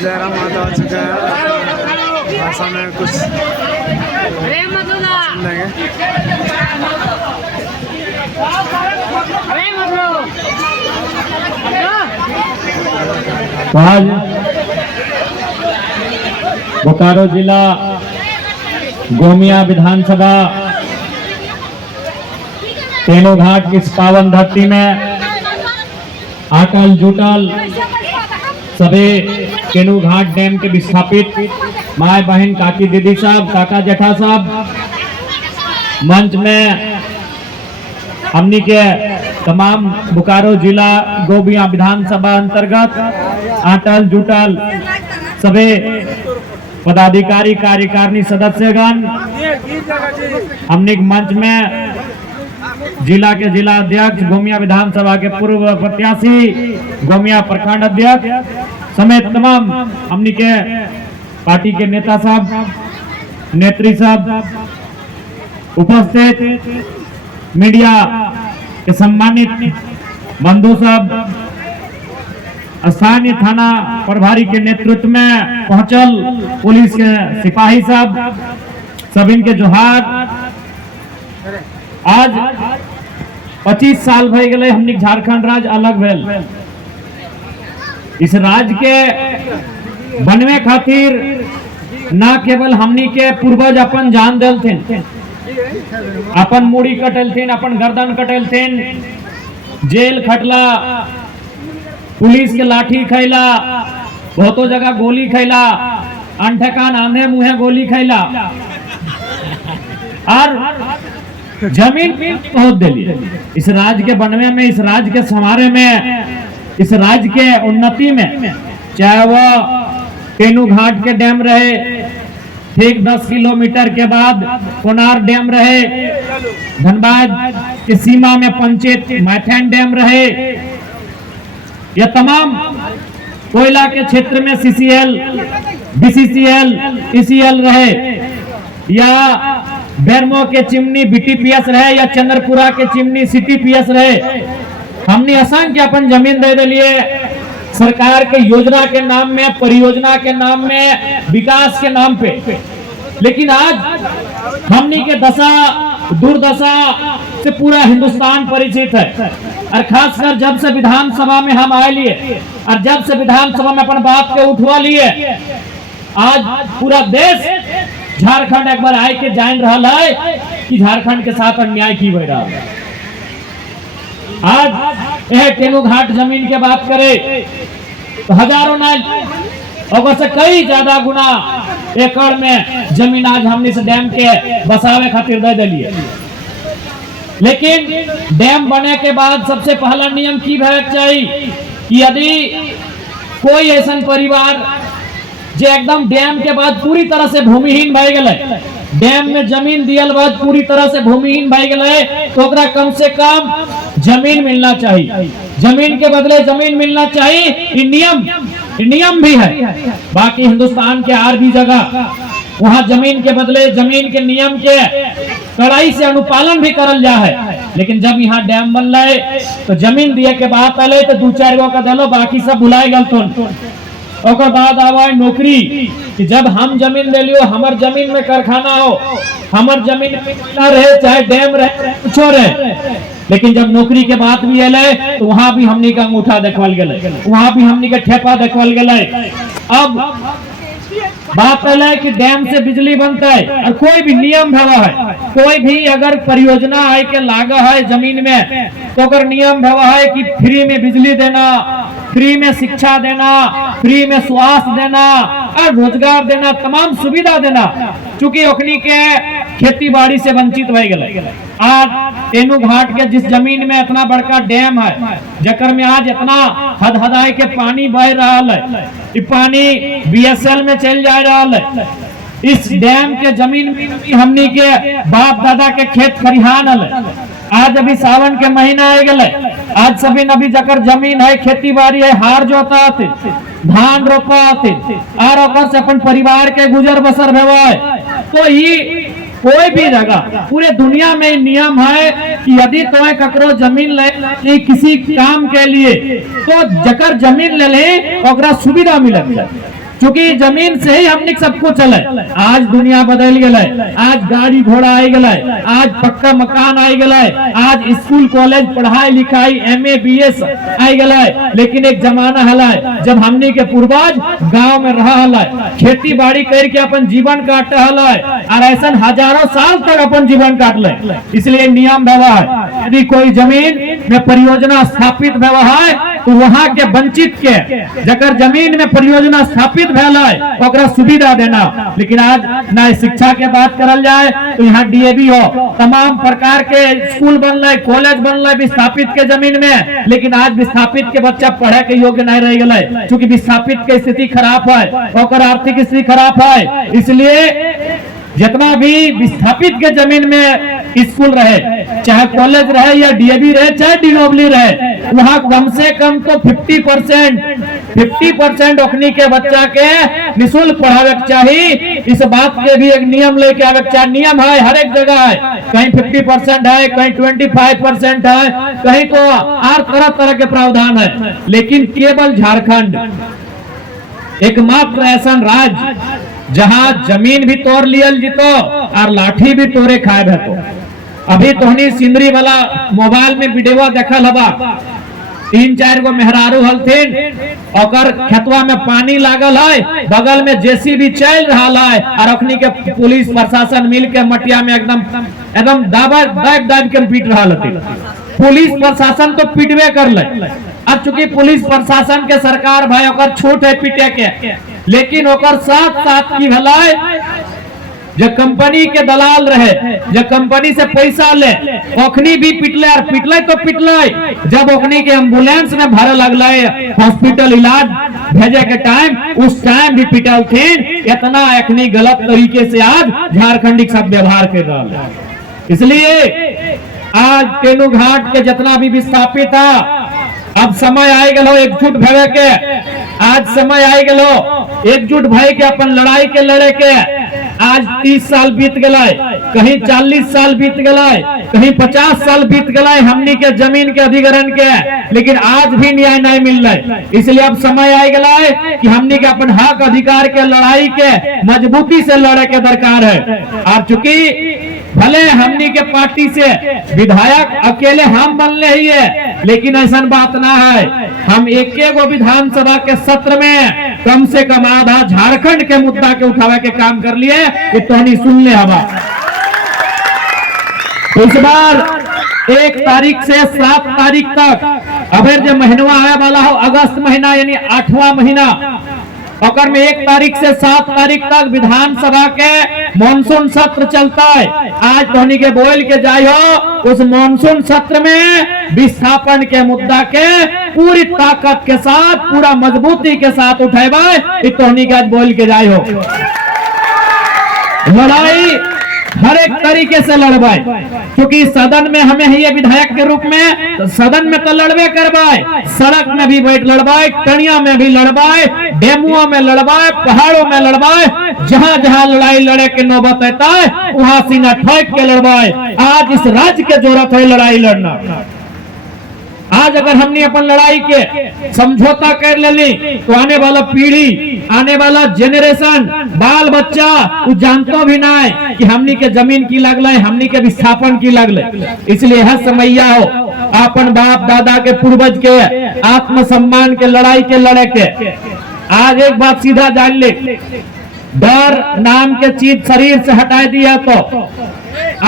जयराम माता आ चुका है, भाषा में कुछ आज बोकारो जिला गोमिया विधानसभा तेनो घाट की इस पावन धरती में आकल जुटल सभी केनू घाट डैम के विस्थापित माए बहन काकी दीदी साहब काका जेठा साहब मंच में हमनी के तमाम बोकारो जिला गोमिया विधानसभा अंतर्गत आटल जुटल सभी पदाधिकारी कार्यकारिणी सदस्यगण हमनी के मंच में जिला के जिला अध्यक्ष गोमिया विधानसभा के पूर्व प्रत्याशी गोमिया प्रखंड अध्यक्ष समेत तमाम हमनी के पार्टी के नेता साहब नेत्री साहब उपस्थित मीडिया के सम्मानित बंधु साहब स्थानीय थाना प्रभारी के नेतृत्व में पहुंचल पुलिस के सिपाही साहब सब इनके जोहार। आज 25 साल भय गए हमनी झारखंड राज्य अलग भेल। इस राज्य के बनवे खातिर ना केवल हमनी के पूर्वज अपन जान देलथिन, अपन मुड़ी कटलथिन, अपन गर्दन कटलथिन, जेल खटला, पुलिस के लाठी खैला, बहुतो जगह गोली खैला, अनठकान आंधे मुहे गोली खैला और जमीन पहुंच दिली। इस राज्य के बनवे में, इस राज्य के संवारे में, इस राज्य के उन्नति में, चाहे वह तेनू घाट के डैम रहे, ठीक 10 किलोमीटर के बाद कोनार डैम रहे, धनबाद के सीमा में पंचेत मैथन डैम रहे, यह तमाम कोयला के क्षेत्र में CCL, BCCL, ECL रहे, या बेरमो के चिमनी BTPS रहे, या चंद्रपुरा के चिमनी CTPS रहे, हमने असंख्य अपन जमीन दे दिए सरकार के योजना के नाम में, परियोजना के नाम में, विकास के नाम पे। लेकिन आज हमनी के दशा दुर्दशा से पूरा हिंदुस्तान परिचित है, और खासकर जब से विधानसभा में हम आए लिए और जब से विधानसभा में अपन बात के उठवा लिए, आज पूरा देश झारखंड एक बार आए के जान रहा है कि झारखंड के साथ अन्याय की हो रहा है। आज यह तेनू घाट जमीन के बात करे तो हजारों और से कई ज्यादा गुना एकड़ में जमीन आज हमने से डैम के बसावे खातिर दे दिलिए। लेकिन डैम बने के बाद सबसे पहला नियम की भेक चाहिए कि यदि कोई ऐसा परिवार जे एकदम डैम के बाद पूरी तरह से भूमिहीन भय गेलै, डैम में जमीन दियल बाद पूरी तरह से भूमिहीन भय गेलै, तो ओकरा कम से कम जमीन मिलना चाहिए, जमीन के बदले जमीन मिलना चाहिए। ये नियम भी है। बाकी हिंदुस्तान के हर भी जगह वहां जमीन के बदले जमीन के नियम के कड़ाई से अनुपालन भी करल जा है, लेकिन जब यहाँ डैम बन रहे तो जमीन दिए के बाद पहले तो 2-4 गो का दिलो, बाकी सब भुलाए गल। ओकर बाद आवा नौकरी कि जब हम जमीन ले लियो, हमर जमीन में कारखाना हो, हमर जमीन में रहे चाहे डैम रहे कुछ रहे, लेकिन जब नौकरी के बात भी अले तो वहां भी हमनी का अंगूठा देखल गेले, वहां भी हमनी का ठेपा देखल गेले। अब बात है कि डैम से बिजली बनता है और कोई भी नियम भवा है, कोई भी अगर परियोजना आए के लागा है जमीन में तो अगर नियम भवा है कि फ्री में बिजली देना, फ्री में शिक्षा देना, फ्री में स्वास्थ्य देना और रोजगार देना, तमाम सुविधा देना, चूंकि ओखनी के खेती बाड़ी से वंचित हो गए। आज तेनू घाट के जिस जमीन में इतना बड़का डैम है, जकर में आज इतना हदहदाई के पानी बह रहा है, ये पानी BSL में चल जा रहा है। इस डैम के जमीन में हमनी के बाप दादा के खेत खरिहान है। आज अभी सावन के महीना आ गए, आज सभी नबी जकर जमीन है, खेती बाड़ी है, हार जोता आते, धान रोपा आते और ओकर से अपन परिवार के गुजर बसर भेवा। तो ये कोई भी जगह पूरे दुनिया में नियम है कि यदि तुम्हें ककरो जमीन ले किसी काम के लिए तो जकर जमीन ले ले ओकरा सुविधा मिले, क्योंकि जमीन से ही हमने सब कुछ चले। आज दुनिया बदल गए, आज गाड़ी घोड़ा आ गए, आज पक्का मकान आ गए, आज स्कूल कॉलेज पढ़ाई लिखाई MA BS आ गए, लेकिन एक जमाना है जब हमने के पूर्वज गांव में रहा है, खेती बाड़ी करके अपन जीवन काट रहा है और ऐसा हजारों साल तक अपन जीवन काट ले। इसलिए नियम व्यवहार है, यदि कोई जमीन में परियोजना स्थापित व्यवहार है तो वहां के वंचित के जकर जमीन में परियोजना स्थापित ओकरा सुविधा देना। लेकिन आज ना शिक्षा के बात करल जाए तो यहाँ DAV हो, तमाम प्रकार के स्कूल बन रहे, कॉलेज बन रहे विस्थापित के जमीन में, लेकिन आज विस्थापित के बच्चा पढ़े के योग्य नहीं रह गए, क्योंकि विस्थापित के स्थिति खराब है, ओकर आर्थिक स्थिति खराब है। इसलिए जितना भी विस्थापित के जमीन में स्कूल रहे, चाहे कॉलेज रहे या DAV रहे चाहे डिनोबली रहे, वहाँ कम से कम तो 50% ओखनी के बच्चा के निःशुल्क पढ़ावे चाहिए। इस बात के भी एक नियम लेके आवे चाहिए। नियम है हर एक जगह है, कहीं 50% है, कहीं 25% है, कहीं तो और तरह तरह के प्रावधान है। लेकिन केवल झारखंड एकमात्र ऐसा राज्य जहां जमीन भी तोड़ लियल जीतो और लाठी भी तोड़े खाए भतो। अभी तोहनी सिंदरी वाला मोबाइल में वीडियो देखल हवा, 3-4 गो मेहरारू हलथिन, ओकर खेतवा में पानी लागल है, बगल में JCB चल रहा है और अखनी के पुलिस प्रशासन मिल के मटिया में एकदम दाब के पीट रहा है। पुलिस प्रशासन तो पीटवे कर ले, अब चूंकि पुलिस प्रशासन के सरकार भाई ओकर छूट है पीटे के, लेकिन ओकर साथ की भलाई जो कंपनी के दलाल रहे, जो कंपनी से पैसा ले, ओखनी भी पिटले और पिटले तो पिटले। जब ओखनी के एम्बुलेंस में भरे लगले हॉस्पिटल इलाज भेजे के टाइम, उस टाइम भी पिटल थे। इतना अखनी गलत तरीके से आज झारखंडी सब व्यवहार कर रहा है। इसलिए आज तेनू घाट के जितना भी विस्थापित था, अब समय आए गलो एकजुट भवे के, आज समय आए गलो एकजुट भय के अपन लड़ाई के लड़े के। आज 30 साल बीत गए, कहीं 40 साल बीत गए, कहीं 50 साल बीत गए हमनी के जमीन के अधिग्रहण के, लेकिन आज भी न्याय नहीं मिल रहा। इसलिए अब समय आए गए कि हमनी के अपन हक अधिकार के लड़ाई के मजबूती से लड़े के दरकार है। और चूंकि भले हमनी के पार्टी से विधायक अकेले हम बनले ही है, लेकिन ऐसा बात ना है। हम एक विधानसभा के सत्र में कम से कम आधा झारखंड के मुद्दा के उठावे के काम कर लिए, ये तोहनी सुन ले हवा। इस बार 1 तारीख से 7 तारीख तक अगर जो महीना आने वाला हो, अगस्त महीना यानी 8वां महीना, और में 1 तारीख से 7 तारीख तक विधानसभा के मानसून सत्र चलता है। आज धोनी के बोल के जाय हो उस मानसून सत्र में विस्थापन के मुद्दा के पूरी ताकत के साथ, पूरा मजबूती के साथ उठेबा, धोनी के आज बोल के जाय हो। लड़ाई हर एक तरीके से लड़वाए, क्योंकि सदन में हमें ही ये विधायक के रूप में तो सदन में तो लड़वे करवाए, सड़क में भी बैठ लड़वाए, टनिया में भी लड़वाए, डेमुओं में लड़वाए, पहाड़ों में लड़वाए, जहां जहां लड़ाई लड़े के नौबत आता है वहां सीना ठोक के लड़वाए। आज इस राज्य के जरूरत है लड़ाई लड़ना। आज अगर हमने अपन लड़ाई के समझौता कर ले तो आने वाला पीढ़ी, आने वाला जेनरेशन, बाल बच्चा वो जानतो भी ना है कि हमनी के जमीन की लगले, हमनी के विस्थापन की लगले। इसलिए हर समैया हो अपन बाप दादा के पूर्वज के आत्मसम्मान के लड़ाई के लड़े के। आज एक बात सीधा जान ले, डर नाम के चीज शरीर से हटा दिया तो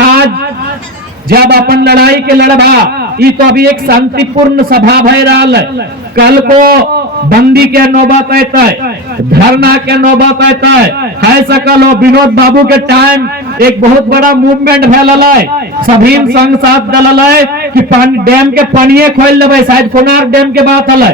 आज जब अपन लड़ाई के लड़बा ये तो अभी एक शांतिपूर्ण सभा भय रहा है, कल को बंदी के नौबत आता है, धरना के नौबत आता है सकल हो। विनोद बाबू के टाइम एक बहुत बड़ा मूवमेंट भैल है, सभी संग साथ दल है कि डैम के पानिये खोल देवे, शायद कोनार डैम के बात है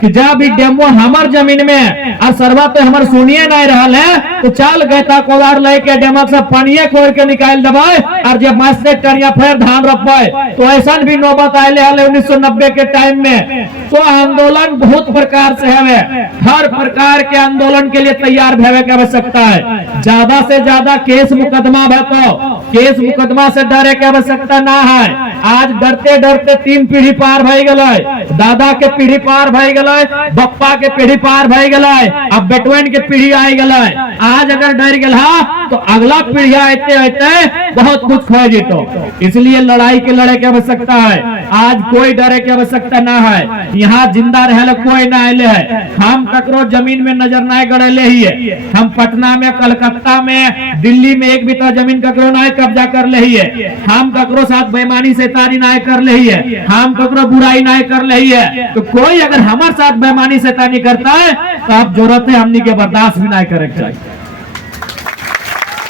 कि जब भी डैमो हमार जमीन में और सरवा तो हमार सुनिए नहीं रहा है तो चल गए कोदार लेके डैम से पानिये खोल के निकाल देवे और जब मस्त से टनिया फिर धान रोपाए। तो ऐसा भी नौबत आये 1990 के टाइम में। तो आंदोलन बहुत प्रकार से है, हर प्रकार के आंदोलन के लिए तैयार होने की आवश्यकता है। ज्यादा से ज्यादा केस मुकदमा तो केस मुकदमा से डरे की आवश्यकता ना है। आज डरते डरते 3 पीढ़ी पार भई गए, दादा के पीढ़ी पार भई गए, बप्पा के पीढ़ी पार भई गए, अब बेटवन के पीढ़ी आई गए। आज अगर डर गया तो अगला पीढ़ी आते आते बहुत कुछ खो जीतो। इसलिए लड़ाई के लड़े की आवश्यकता है। आज कोई डरे की आवश्यकता ना है। यहाँ जिंदा रहे कोई ना आये है। हम ककरो जमीन में नजर ना गड़े ही है। हम पटना में, कलकत्ता में, दिल्ली में एक भी तो जमीन ककरो ना कब्जा कर ले ही है। हम ककरो साथ बेईमानी शैतानी ना कर ले ही है। हम ककरो बुराई ना कर ले ही है। तो कोई अगर हमारे साथ बेईमानी शैतानी करता है तो आप जरूरत है हमनी के बर्दाश्त भी ना करे चाहिए।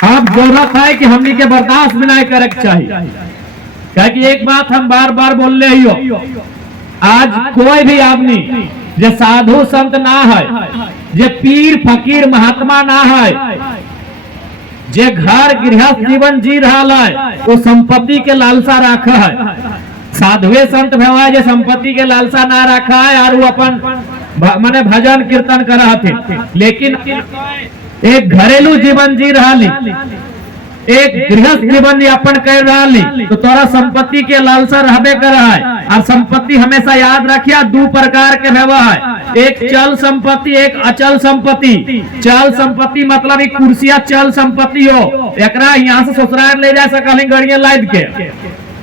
आप जरूरत है कि हमनी के बर्दाश्त भी ना करे चाहिए। क्योंकि एक बात हम बार बार बोल रहे हो, आज कोई भी आदमी जो साधु संत ना है, जो पीर फकीर महात्मा ना है, जो घर गृहस्थ जीवन जी रहा है वो संपत्ति के लालसा रखा है। साधुए संत भवा जो संपत्ति के लालसा ना रखा है और वो अपन माने भजन कीर्तन कर रहा थे, लेकिन एक घरेलू जीवन जी रहा, एक गृहस्थ जीवन यापन कर रहा तो तोरा संपत्ति के लालसा रहबे कर रहा है। और संपत्ति हमेशा याद रखिया 2 प्रकार के व्यवहार है, एक चल संपत्ति, एक अचल संपत्ति। चल संपत्ति मतलब एक कुर्सिया चल संपत्ति हो, एकरा यहाँ से ससुराल ले जा सकल गड़िया लाद के,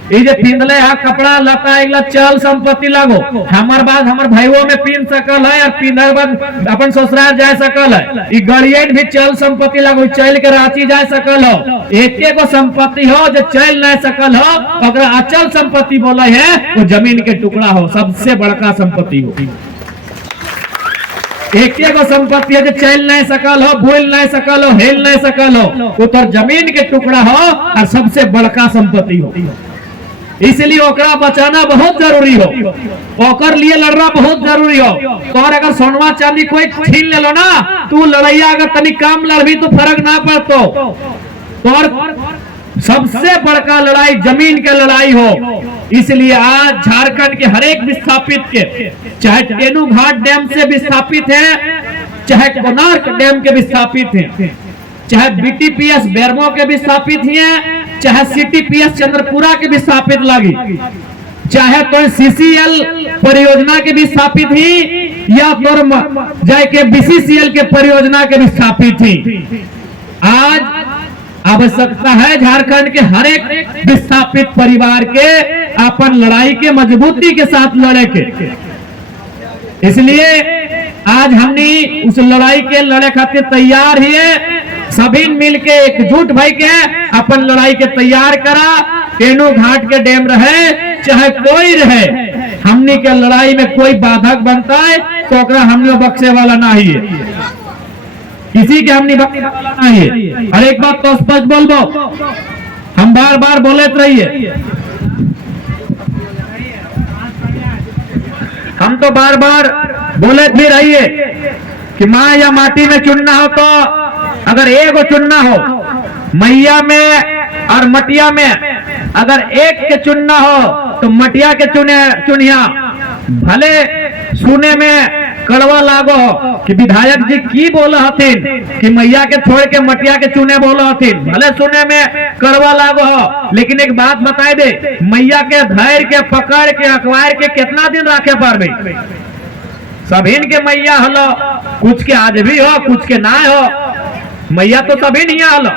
ये पिंदले हा कपड़ा लता एक चल संपत्ति लगो। हमार बाद हमार भाइयों में पिन सकल है और पिंदर बाद अपन ससुराल जा सकल है। ये गड़ियन भी चल संपत्ति लगो, चल के रांची जा सकल हो। एक को संपत्ति हो जो चल नहीं सकल हो, अगर अचल संपत्ति बोला है वो जमीन के टुकड़ा हो, सबसे बड़का संपत्ति हो। एक को संपत्ति है जो चल नहीं सकल हो, बोल नहीं सकल हो, हिल नहीं सकल हो, वो तो जमीन के टुकड़ा हो और सबसे बड़का संपत्ति हो। इसलिए ओकरा बचाना बहुत जरूरी हो, ओकर लिए लड़ना बहुत जरूरी हो। तो और अगर सोनवा चांदी कोई छीन ले लो ना, तू लड़ैया अगर तनी कम लड़बी तो फर्क ना पड़तो। तो और सबसे बड़का लड़ाई जमीन के लड़ाई हो। इसलिए आज झारखंड के हर एक विस्थापित के, चाहे तेनू घाट डैम से विस्थापित है, चाहे कोणार्क डैम के विस्थापित है, चाहे बीटीपीएस बेरमो के विस्थापित हैं, चाहे सीटीपीएस चंद्रपुरा के विस्थापित लगी, चाहे तो सीसीएल परियोजना के विस्थापित ही या तो जाए के बीसीसीएल के परियोजना के विस्थापित ही। आज आवश्यकता है झारखंड के हर एक विस्थापित परिवार के अपन लड़ाई के मजबूती के साथ लड़े के। इसलिए आज हमने उस लड़ाई के लड़े खातिर तैयार ही है। सभी मिलके एकजुट भाई के अपन लड़ाई के तैयार करा। केनू घाट के डैम रहे चाहे कोई रहे, हमनी के लड़ाई में कोई बाधक बनता है तो हमने बख्शे वाला नहीं है। किसी के हम नहीं। और एक बात तो स्पष्ट बोलबो, हम बार बार बोलते रहिए, हम तो बार बार बोले भी रहिए कि माँ या माटी में चुनना हो तो अगर एक चुनना हो, मैया में और मटिया में अगर एक के चुनना हो तो मटिया के चुनिया। भले सुने में कड़वा लागो कि विधायक जी की बोला हथिन कि मैया के छोड़ के मटिया के चुने बोला हथिन, भले सुने में कड़वा लागो हो, लेकिन एक बात बताए दे, मैया के धैर्य के पकड़ के अखबार के कितना दिन रखे पारबे। सभी के मैया हलो, कुछ के आज भी हो कुछ के ना हो, मैया तो सभी नहीं हलो,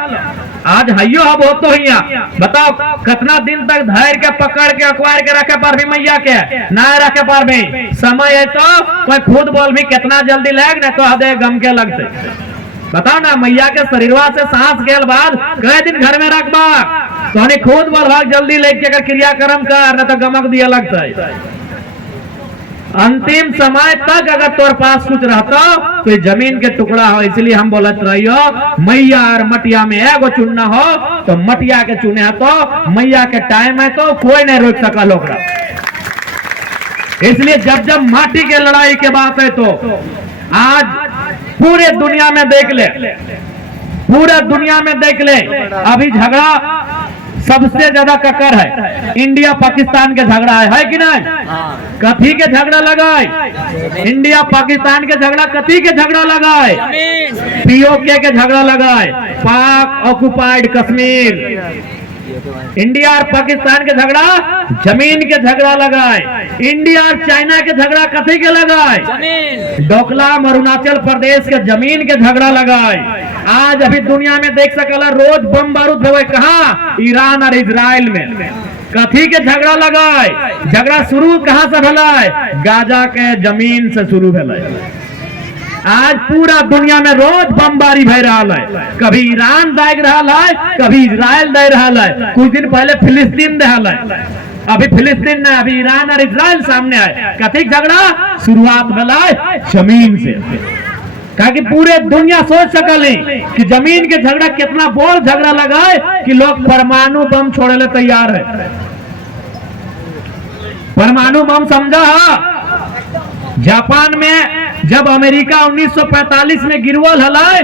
आज हइयो अब हो तो हिया। बताओ कितना दिन तक धैर्य के पकड़ के अखबार के रखे पार भी मैया के ना रखे पार भी। समय है तो कोई खुद बोल भी कितना जल्दी लग न तो हदे गम के लगते। बताओ ना, मैया के शरीरवा से सांस गेल बाद कई दिन घर में रखबा तो खुद बोल भाग जल्दी लेके अगर क्रियाक्रम कर न तो गमक दिया लगता है। अंतिम समय तक अगर तोर पास कुछ रहता तो ये जमीन के टुकड़ा हो। इसलिए हम बोलत रहियो, मैया और मटिया में एगो चुनना हो तो मटिया के चुने है तो मैया के टाइम है तो कोई नहीं रोक सका लोग। इसलिए जब जब माटी के लड़ाई के बात है तो आज पूरे दुनिया में देख ले, पूरे दुनिया में देख ले, अभी झगड़ा सबसे ज्यादा ककर है इंडिया पाकिस्तान के झगड़ा है कि नहीं? कथी के झगड़ा लगाए? इंडिया पाकिस्तान के झगड़ा कथी के झगड़ा लगाए? पीओके के झगड़ा लगाए, पाक ऑक्युपाइड कश्मीर। इंडिया और पाकिस्तान के झगड़ा जमीन के झगड़ा लगाए। इंडिया और चाइना के झगड़ा कथी के लगाए? डोकलाम अरुणाचल प्रदेश के जमीन के झगड़ा लगाए। आज अभी दुनिया में देख सकला रोज बम बारूद हुए कहा? ईरान और इजराइल में। कथी के झगड़ा लगाए? झगड़ा शुरू कहां से भला है? गाजा के जमीन से शुरू भला। आज पूरा दुनिया में रोज बमबारी भय रहा है, कभी ईरान दाग रहा है, कभी इजराइल दे रहा है, कुछ दिन पहले फिलिस्तीन दे रहा है, अभी फिलिस्तीन ने अभी ईरान और इजराइल सामने आए। कथी झगड़ा? शुरुआत भला जमीन से। कहा कि पूरे दुनिया सोच सकले कि जमीन के झगड़ा कितना बोल झगड़ा लगाए कि लोग परमाणु बम छोड़े ले तैयार है। परमाणु बम समझा? जापान में जब अमेरिका 1945 में गिरवल हलाए,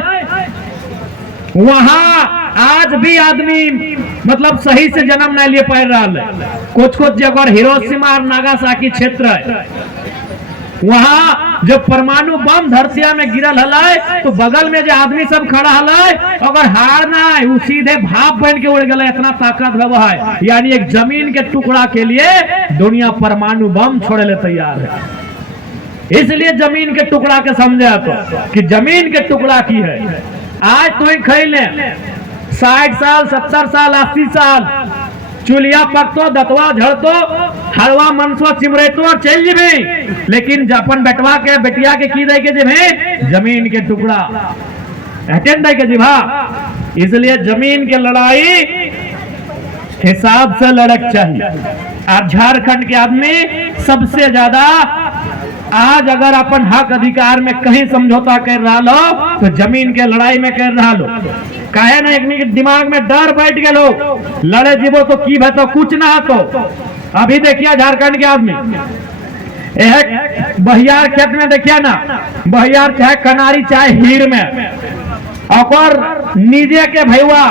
वहां आज भी आदमी मतलब सही से जन्म नहीं ले पा रहा है। कुछ कुछ जगह हिरोशिमा और नागासाकी क्षेत्र है, वहां जब परमाणु बम धरतिया में गिरल हलाए तो बगल में जो आदमी सब खड़ा हलाए अगर हार ना है वो सीधे भाप बन के उड़ गए। इतना ताकत है, यानी एक जमीन के टुकड़ा के लिए दुनिया परमाणु बम छोड़े ले तैयार है। इसलिए जमीन के टुकड़ा के समझे तो कि जमीन के टुकड़ा की है। आज तो खैले 60 साल 70 साल 80 साल चूल्हा पकतो, दतवा झड़तो, हरवा मनसो चिमरेतो चल जेबे, लेकिन अपन बेटवा के बेटिया के की दे के जेबे? जमीन के टुकड़ा अटेंड दे के जीभा। इसलिए जमीन के लड़ाई हिसाब से लड़क चाहिए। आज झारखंड के आदमी सबसे ज्यादा आज अगर अपन हक अधिकार में कहीं समझौता कर रहा लो तो जमीन के लड़ाई में कर रहा लो। कहे ना एक दिमाग में डर बैठ गए, लोग लड़े जीवो तो की तो कुछ ना तो। अभी देखिए झारखंड के आदमी बहियार खेत में देखिए ना, बहियार चाहे कनारी चाहे हीर में, और नीजे के भैया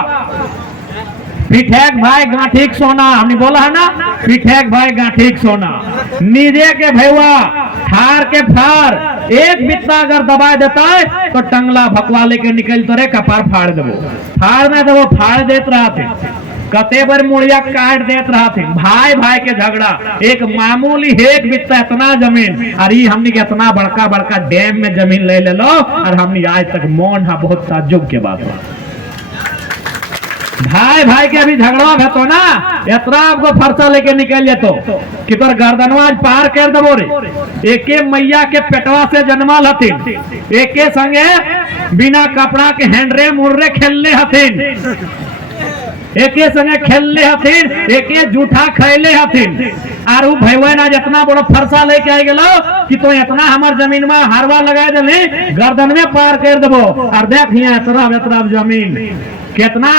पिठेक भाई गांठीक सोना, हमने बोला है ना, पिठेक भाई गांठीक सोना। नीजे के भैया फार के फार एक बित्ता अगर दबा देता है तो टंगला भकवा लेके निकल तो रे कपार फाड़ देवो, फाड़ में देवो, फाड़ देत रहा थे, कते बार मुड़िया काट देत रहा थे। भाई भाई के झगड़ा, एक मामूली एक बित्ता इतना जमीन, अरे हमने इतना बड़का बड़का डैम में जमीन ले लो और हमने आज तक मौन है। बहुत ताज्जुब के बात है। भाई भाई के अभी झगड़ा भेतो ना, इतना आपको फरसा लेके निकल जेतो कि तोर गर्दनवा पार कर देबो रे। एके मैया के पेटवा से जन्मल हथिन, एके संगे बिना कपड़ा के हैंडरे मुर्रे खेलने हथिन। एके संगे खेलले हथिन, एके जूठा खैले हथिन। और उ भैया ना जितना बड़ा फरसा लेके आई गेलो कि तो इतना हमार जमीन में हारवा लगा देली, गर्दन में पार कर देबो। और देख यहाँ इतना जमीन कितना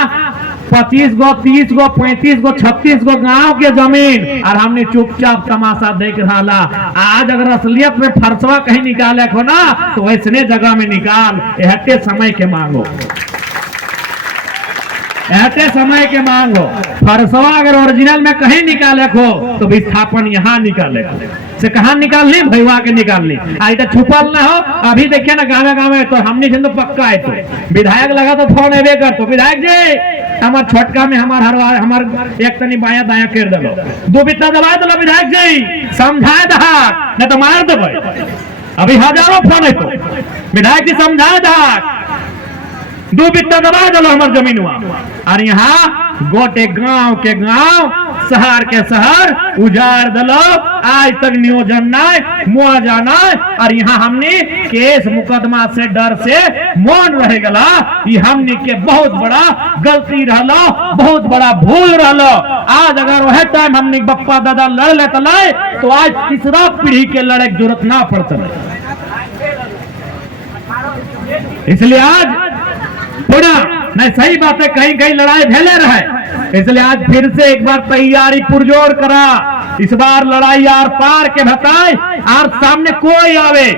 25 गो 30 गो 35 गो 36 गो गांव के जमीन, और हमने चुपचाप तमाशा देख रहा। आज अगर असलियत में फरसवा कहीं निकाले को ना तो वैसने जगह में निकाल, एहते समय के मांगो, ऐसे समय के मांगो। फरसवा अगर ओरिजिनल में कहीं निकाले को तो विस्थापन यहाँ निकाले से कहा निकालनी भैया के निकालनी, आई तो छुपल ना हो। अभी देखिए ना गाँव गाँव तो हमने तो पक्का है, तो विधायक लगा तो फोन एबे कर, तो विधायक जी हमार छोटका में हमार एक तनी बाया दाया कर दलो, 2 बित्ता दबा दलो विधायक जी, समझाए दहा नहीं तो मार देबे। अभी हजारों फोन है, तो विधायक जी समझाए दहा 2 बित्ता दबा दलो हमार जमीन हुआ। और यहाँ गोटे गांव के गांव शहर के शहर उजाड़ दलो, आज तक नियोजन नहीं मुआवजा नहीं। और यहाँ हमने केस मुकदमा से डर से मौन रह गला, ये हमने के बहुत बड़ा गलती रहलो, बहुत बड़ा भूल रहलो। आज अगर वह टाइम हमने बप्पा दादा लड़ लेते तो आज तीसरा पीढ़ी के लड़े की जरूरत ना पड़ता। इसलिए आज थोड़ा नहीं सही बात है, कहीं कहीं लड़ाई भेले रहे, इसलिए आज फिर से एक बार तैयारी पुरजोर करा। इस बार लड़ाई आर पार के बताए, और सामने कोई आवे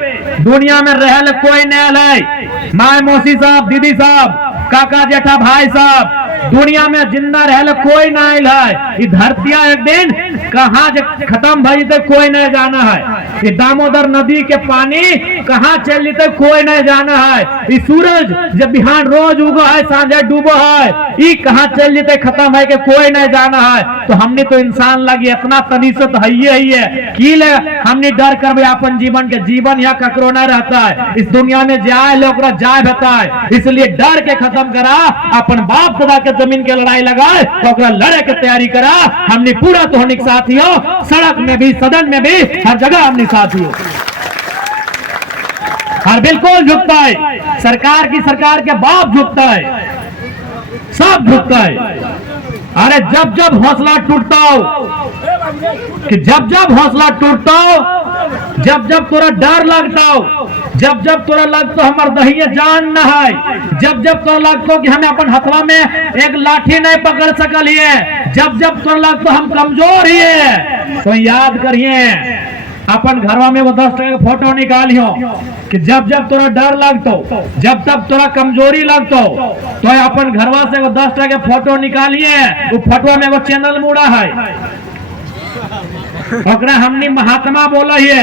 दुनिया में रहल कोई नहीं लाए, माए मौसी साहब दीदी साहब काका जेठा भाई साहब, दुनिया में जिंदा रहल कोई नहीं है। ये धरतिया एक दिन कहाँ खत्म भई तो कोई नहीं जाना है। ये दामोदर नदी के पानी कहाँ चल जेते कोई नहीं जाना है। ये सूरज जब बिहान रोज उगो है सांझे डूबो है, ये कहाँ चल जेते खत्म है के कोई नहीं जाना है। तो हमने तो इंसान लगी इतना तनीसत है कि ले हमने डर कर अपन जीवन के जीवन यहाँ ककरो नहीं रहता है। इस दुनिया में जाए लोग जाए रहता है, इसलिए डर के खत्म करा, अपन बाप दादा के जमीन के लड़ाई लगाए तो लड़े के तैयारी करा। हमने पूरा तो होने साथी हो, सड़क में भी सदन में भी हर जगह हमने साथी हो। और बिल्कुल झुकता है सरकार के बाप झुकता है, सब झुकता है। अरे जब जब हौसला टूटता हो कि जब हौसला टूटता हो, जब तोरा डर लगता हो, जब तोरा लगता हमार दहिया जान न है, जब तोरा लगता कि हमें अपन हथवा में एक लाठी नहीं पकड़ सकलिए, जब तोरा लगता हम कमजोर ही है, तो याद करिए अपन घरवा में वो 10 टका का फोटो निकालियो कि जब तोरा डर लगतो, जब तोरा कमजोरी लगतो, तो अपन घरवा से वो 10 टका के फोटो निकालिए। वो फोटो में वो चैनल मुड़ा है, ओकरा हमनी महात्मा बोला है,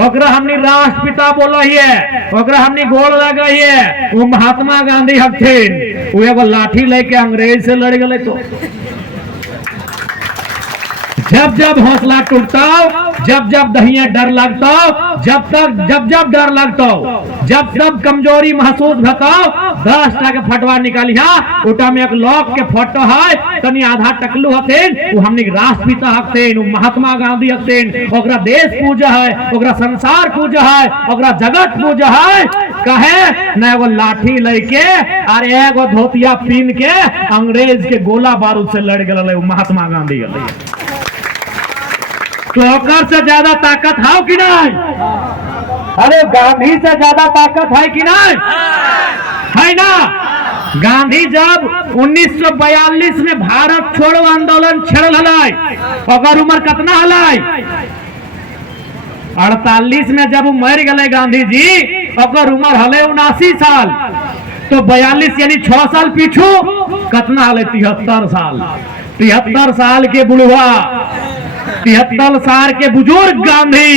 ओकरा हमनी राष्ट्रपिता बोला है, ओकरा हमनी गोल लगा है। वो महात्मा गांधी हथिन, वो एगो लाठी लेके अंग्रेज से लड़ गए। तो जब हौसला टूटता, जब दहिया डर लगता, जब डर लगता, जब कमजोरी महसूस होता, 10 टका के फटवा निकालिया। उटा में एक लोग के फोटो है, तनी आधा टकलू हथिन, वो हमने राष्ट्रपिता हथिन, वो महात्मा गांधी हथिन। ओकरा देश पूजा है, ओकरा संसार पूजा है, ओकरा जगत पूजा है। कहे न एगो लाठी लेके और एगो धोतिया पीन के अंग्रेज के गोला बारूद से लड़ गए महात्मा गांधी गए। तो ओकर से ज्यादा ताकत है कि नहीं? अरे गांधी से ज्यादा ताकत है कि नहीं? है ना। गांधी जब 1942 में भारत छोड़ो आंदोलन छेड़ल हलाई, ओकर उम्र कितना हलाई? 48 में जब मर गए गांधी जी, ओकर उम्र हले 79 साल। तो 42 यानी 6 साल पीछू कितना हले? 73 साल। 73 साल के बुढ़वा, 73 साल के बुजुर्ग गांधी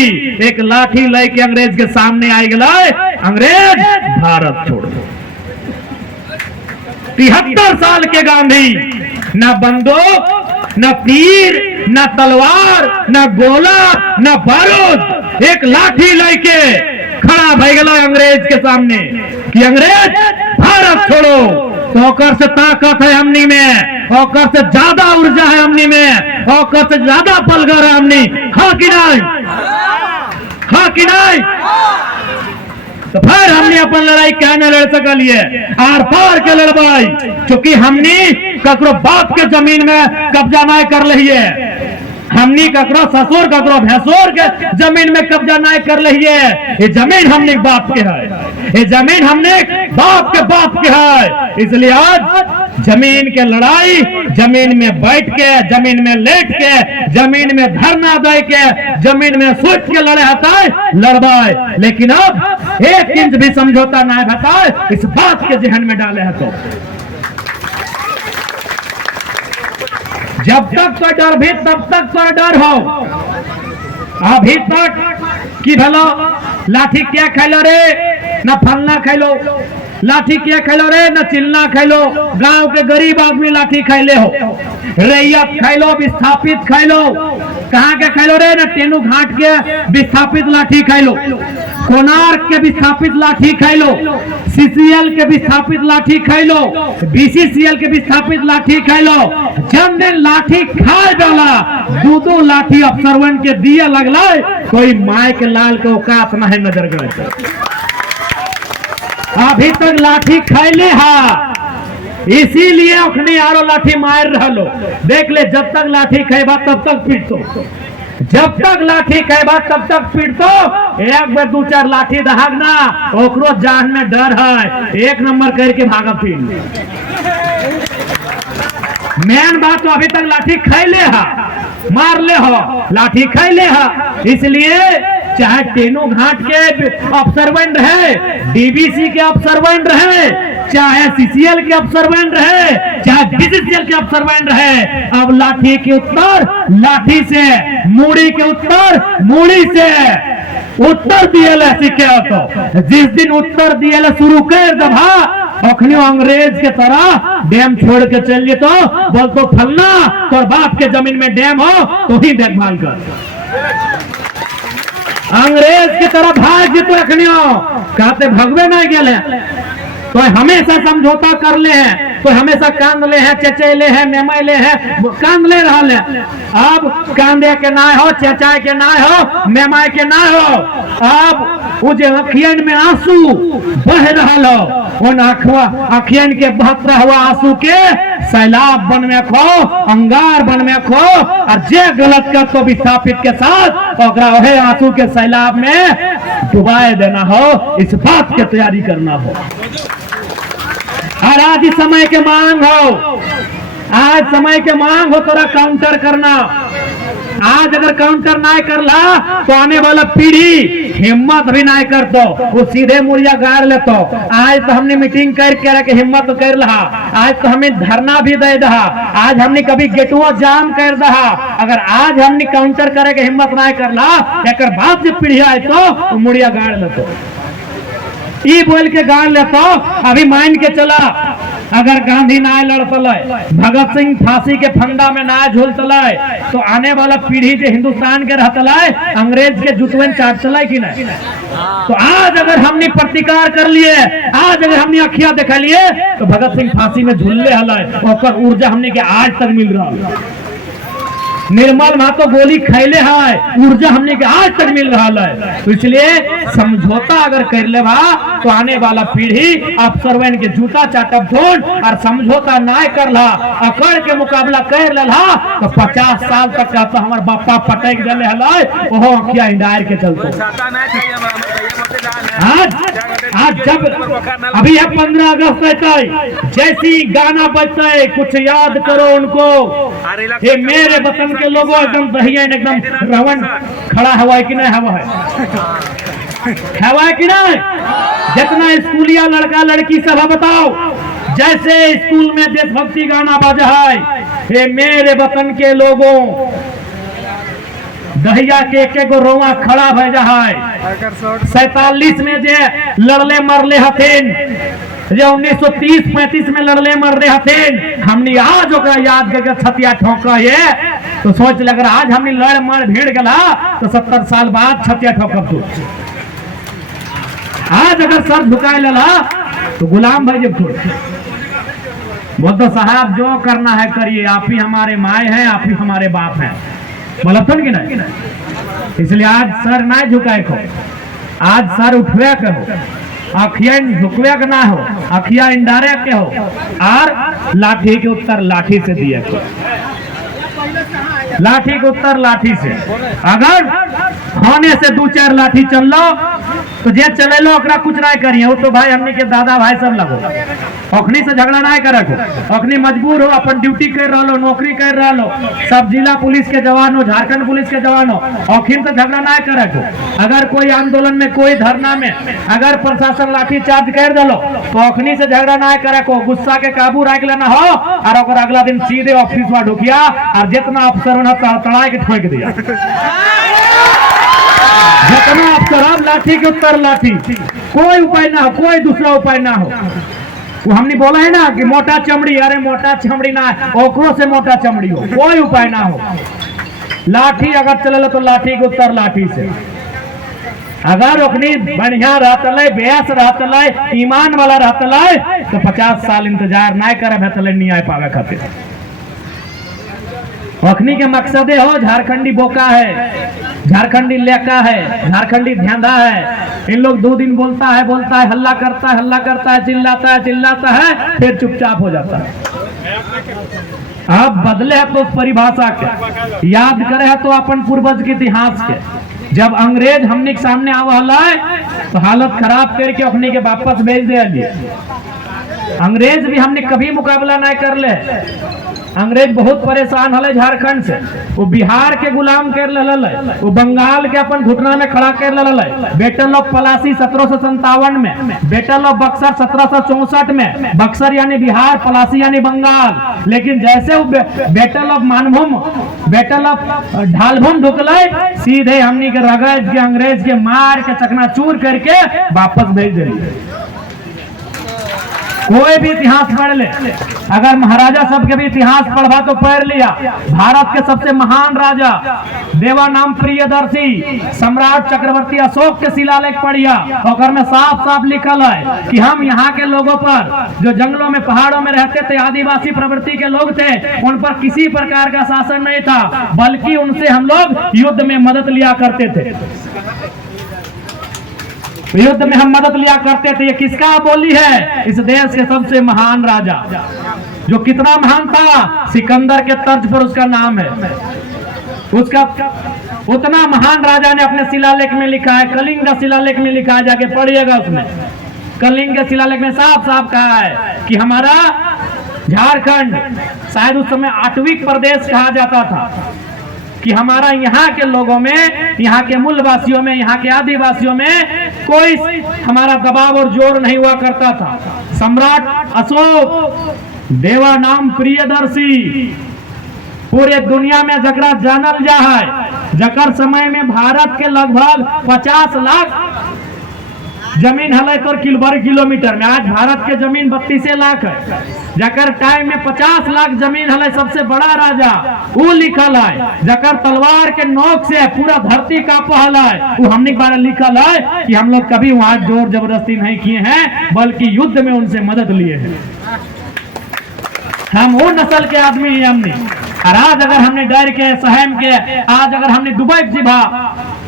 एक लाठी लेके अंग्रेज के सामने आई गए, अंग्रेज भारत छोड़ो। 73 साल के गांधी, न बंदूक, न तीर, न तलवार, न गोला, न बारूद, एक लाठी लेके खड़ा भई गए अंग्रेज के सामने कि अंग्रेज भारत छोड़ो। तो ओकर से ताकत है हमनी में, ओकर से ज्यादा ऊर्जा है हमनी में, ओकर से ज्यादा पलगर है हमनी। हाँ कि नहीं? हाँ कि नहीं? तो फिर हमने अपन लड़ाई क्या न लड़ सकलिए, आर पार के लड़वाई, क्योंकि हमने ककरो बाप के जमीन में कब्जा नहीं कर लिये, हमने ककरो ससुर ककरो भैंसुर के जमीन में कब्जा नहीं कर लिये। ये जमीन हमने बाप के है, ये जमीन हमने बाप के है। इसलिए आज जमीन के लड़ाई जमीन में बैठ के, जमीन में लेट के, जमीन में धरना दे के, जमीन में सोच के लड़े हताए लड़वाए, लेकिन अब एक इंच भी समझौता नहीं बताए, इस बात के जहन में डाले है। तो जब तक तो डर भी तब तक तो डर हो। अभी तक कि भलो लाठी क्या खेलो रे, न फलना खेलो, लाठी क्या खेलो रे, न चिलना खेलो, गांव के गरीब आदमी लाठी खेले हो, रैयत खेलो, विस्थापित खेलो, कहाँ के खेलो रे, न टेनू घाट के विस्थापित लाठी खेलो, कोणार्क के विस्थापित लाठी खेलो, सीसीएल के विस्थापित लाठी खेलो, बीसीसीएल के विस्थापित लाठी खेलो। जब दिन लाठी खाए डाला, दो लाठी अफसरवन के दिए लगला, कोई माय के लाल के औकात न है नजर गए। अभी तक लाठी खैले हा, इसीलिए अखनी आरो लाठी मार रहा। देख ले, जब तक लाठी खेबा तब तक पीटतो, जब तक लाठी खेबा तब तक पीटतो। एक बार दो चार लाठी दहाग ना, ओकरो जान में डर है, एक नंबर करके भागा फिर। मेन बात तो अभी तक लाठी खैले हा, मार ले हो, लाठी खैले हा। इसलिए चाहे टेनू घाट के अफसरवन रहे, डीबीसी के अफसरवन रहे, चाहे सीसीएल के अफसरवन रहे, चाहे बीसीसीएल के अफसरवन रहे, अब लाठी के उत्तर लाठी से, मूड़ी के उत्तर मूड़ी से। उत्तर दिए सीखे तो जिस दिन उत्तर दिए शुरू कर दबा, अखनी अंग्रेज के तरह डैम छोड़ के चलिए तो बोल तो फलना तो बाप के जमीन में डैम हो तो ही देखभाल कर। अंग्रेज की तरह भाग जी तो अखनियो कहते भगवे नहीं गेले, तो हमेशा समझौता कर ले हैं, तो हमेशा कांद ले हैं, चचेले हैं, मेमैले हैं, कांद ले रहा है। अब कांदे के ना हो, चचाए के ना हो, मेमाए के ना हो, अब वो जो अखियन में आंसू बह रहा हो, उन अखियन के बहत हुआ आंसू के सैलाब बन में खो, अंगार बन में खो, और जे गलत कर तो विस्थापित के साथ वही आंसू के सैलाब में डुबाए देना हो, इस बात की तैयारी करना हो। और आज समय के मांग हो, आज समय के मांग हो तोरा काउंटर करना। आज अगर काउंटर ना कर ला तो आने वाला पीढ़ी हिम्मत भी ना कर दो, वो सीधे मुड़िया गाड़ ले। तो आज तो हमने मीटिंग करके हिम्मत कर रहा, आज तो हमें धरना भी दे रहा, आज हमने कभी गेटुआ जाम कर रहा। अगर आज हमने काउंटर करे के हिम्मत ना कर ला, एक बाद जब पीढ़ी आए तो मुड़िया गाड़ ले। तो ई बोल के गाड़ ले तो अभी मान के चला, अगर गांधी ना लड़तल, भगत सिंह फांसी के फंदा में ना झूलतल, तो आने वाला पीढ़ी जो हिंदुस्तान के रहतल अंग्रेज के जुटवन चाटतल कि नहीं। तो आज अगर हमने प्रतिकार कर लिए, आज अगर हमने अखिया देखा लिए, तो भगत सिंह फांसी में झूलले हल, और ऊर्जा हमने के आज तक मिल रहा। निर्मल महतो गोली खैले है, ऊर्जा हमने के आज तक मिल रहा है। तो इसलिए समझौता अगर कर ले तो आने वाला पीढ़ी अफसरवन के जूता चाटब ढूंढ, और समझौता ना कर ला, अकड़ के मुकाबला कर ले तो 50 साल तक का तो हमारे बापा पटक दिले हलाय, ओहो अखिया इंडायर के चलते। आज जब अभी है 15 अगस्त है, जैसी गाना बजता है कुछ याद करो उनको, ये मेरे वतन के लोगों एकदम दहिया एकदम रवन खड़ा हवा कि नहीं, हवा है कि नहीं। जितना स्कूलिया लड़का लड़की सब बताओ, जैसे स्कूल में देशभक्ति गाना बजा है, ये मेरे वतन के लोगों, दहिया के एक रोवा खड़ा भे है। 47 में जे लड़ले मरले हथिन, जे 1930-35 में लड़ले मरले हथिन, हमने आज ओकरा याद करके छतिया ठोका है। तो सोच लग रहा आज हमने लड़ मर भीड़ गला तो 70 साल बाद छतिया ठोकब। तो आज अगर सर झुकाए लला तो गुलाम भाई जब छोड़ बोलते साहब जो करना है करिए, आप ही हमारे माए हैं, आप ही हमारे बाप हैं, मतलब कि नहीं। इसलिए आज सर ना झुकाए को, आज सर उठवे के हो, अखिया झुकवे के ना हो, अखिया इंडारे के हो, और लाठी के उत्तर लाठी से दिए को, लाठी के उत्तर लाठी से। अगर होने से 2-4 लाठी चल लो तो जे चले लो ओकरा कुछ नहीं करिए, वो तो भाई हमने के दादा भाई सब लगो, अखनी से झगड़ा नहीं करे को, अखनी मजबूर हो, अपन ड्यूटी कर रहा लो, नौकरी कर रहा लो, सब जिला पुलिस के जवान हो, झारखंड पुलिस के जवान हो, अखिन से झगड़ा नहीं करे को। अगर कोई आंदोलन में, कोई धरना में अगर प्रशासन लाठी चार्ज कर दलो तो अखनी से झगड़ा नहीं करे को, गुस्सा के काबू रख लेना हो, और ओकर अगला दिन सीधे ऑफिस में ढुकिया और जितना अफसर होना तड़ाए के ठोक दिया, जितना अफसर, अब लाठी के उत्तर लाठी, कोई उपाय ना हो, कोई दूसरा उपाय ना हो। वो हमने बोला है ना कि मोटा चमड़ी, अरे मोटा चमड़ी ना, ओकरो से मोटा चमड़ी हो, कोई उपाय ना हो। लाठी अगर चले तो लाठी के उत्तर लाठी से। अगर ओखनी बढ़िया रहतले, बेस रहतले, ईमान वाला रहतले तो 50 साल इंतजार ना करे भेतले नहीं आ पावे खातिर। अखनी के मकसदे हो झारखंडी बोका है, झारखंडी लेका है, झारखंडी ध्यांधा है। इन लोग 2 दिन बोलता है, हल्ला करता है, चिल्लाता है, फिर चुपचाप हो जाता है। अब बदले है तो उस परिभाषा के, याद करे है तो अपन पूर्वज के इतिहास के। जब अंग्रेज हमने के सामने आवा तो हालत खराब करके अपने के वापस भेज दे। अंग्रेज भी हमने कभी मुकाबला नहीं कर ले। अंग्रेज बहुत परेशान हले झारखंड से, वो बिहार के गुलाम कर ले, वो बंगाल के अपन घुटना में खड़ा कर ले। बैटल ऑफ पलासी 1757 में, बैटल ऑफ बक्सर 1764 में, बक्सर यानी बिहार, पलासी यानी बंगाल। लेकिन जैसे वो battle of Manbhum, battle of Dhalbhum ढुकले, सीधे हमनी के रगड़ के अंग्रेज के मार के चकनाचूर करके वापस भेज दिए। कोई भी इतिहास पढ़ ले, अगर महाराजा सब के भी इतिहास पढ़वा तो पढ़ लिया। भारत के सबसे महान राजा देवानाम प्रियदर्शी सम्राट चक्रवर्ती अशोक के शिलालेख पढ़िया, और में साफ साफ लिखल है कि हम यहाँ के लोगों पर, जो जंगलों में पहाड़ों में रहते थे, आदिवासी प्रवृत्ति के लोग थे, उन पर किसी प्रकार का शासन नहीं था, बल्कि उनसे हम लोग युद्ध में मदद लिया करते थे। युद्ध में हम मदद लिया करते थे। ये किसका बोली है? इस देश के सबसे महान राजा, जो कितना महान था, सिकंदर के तर्ज पर उसका नाम है। उसका उतना महान राजा ने अपने शिलालेख में लिखा है, कलिंग का शिलालेख में लिखा है, जाके पढ़िएगा। उसमें कलिंग के शिलालेख में साफ साफ कहा है कि हमारा झारखंड, शायद उस समय 8वीं प्रदेश कहा जाता था, कि हमारा यहाँ के लोगों में, यहाँ के मूल वासियों में, यहाँ के आदिवासियों में कोई हमारा दबाव और जोर नहीं हुआ करता था। सम्राट अशोक, देवानाम प्रियदर्शी, पूरे दुनिया में जकरा जानल जा है, जकर समय में भारत के लगभग 50 लाख जमीन हल तो वर्ग किलोमीटर में, आज भारत के जमीन 32 लाख है। जकर टाइम में 50 लाख जमीन हल, सबसे बड़ा राजा वो लिखल है, जकर तलवार के नोक से पूरा धरती कांपा है, वो हमने के बारे लिखल है कि हम लोग कभी वहां जोर जबरदस्ती नहीं किए हैं, बल्कि युद्ध में उनसे मदद लिए हैं। हम वो नस्ल के आदमी हैं हमने। और आज अगर हमने डर के, सहम के, आज अगर हमने दुबई जीभा,